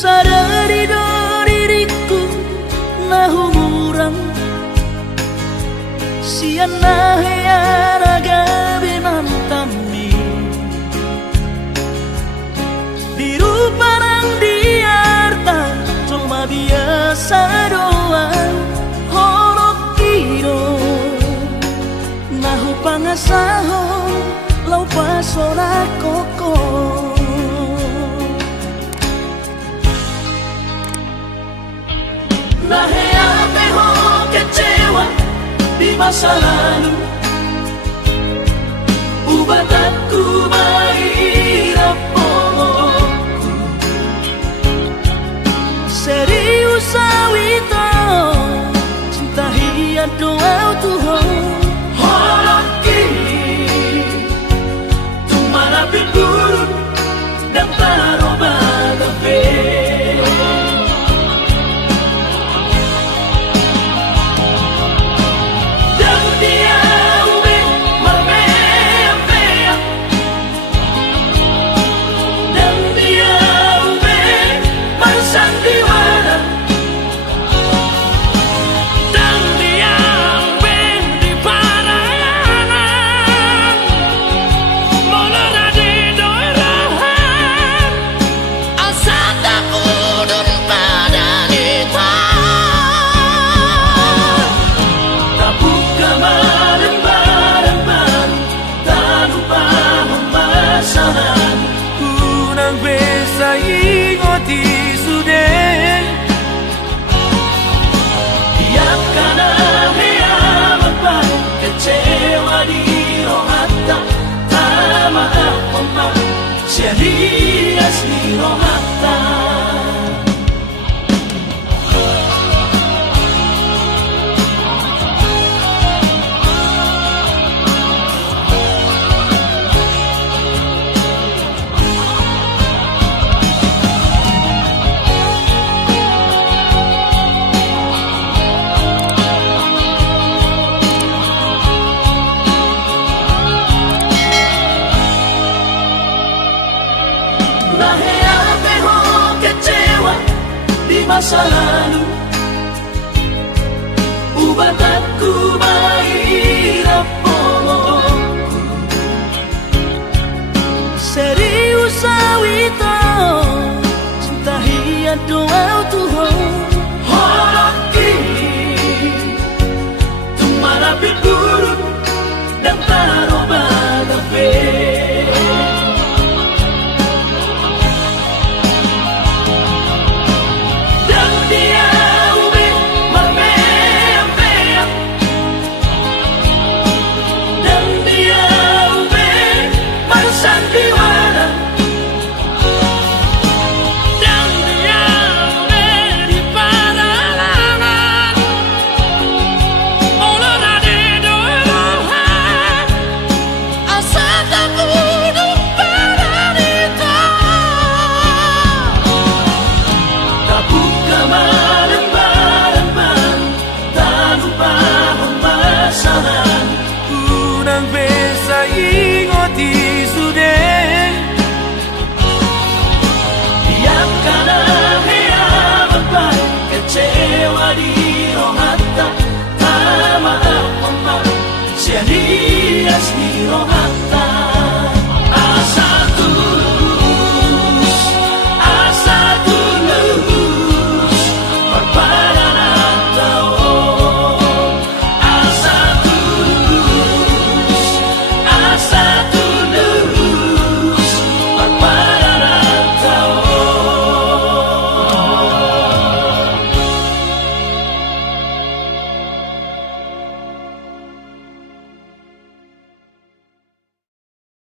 sadari do diriku na humuran siana heyara gabi nantami biru parang diarta cuma biasa doang horok kiro nahu pangasahon lau pasora koko nahea peho kecewa di masa lalu ubatanku mahirap pokokku serius awito cinta hiat doa Tuhan horok kini tumarapin buruk dan taroba gabe serius di rohata masa lalu ubatanku mahirap pokokku serius awito cinta hiat doa Tuhan horok kini tumarapin buruk dan taroba gabe serius di rohata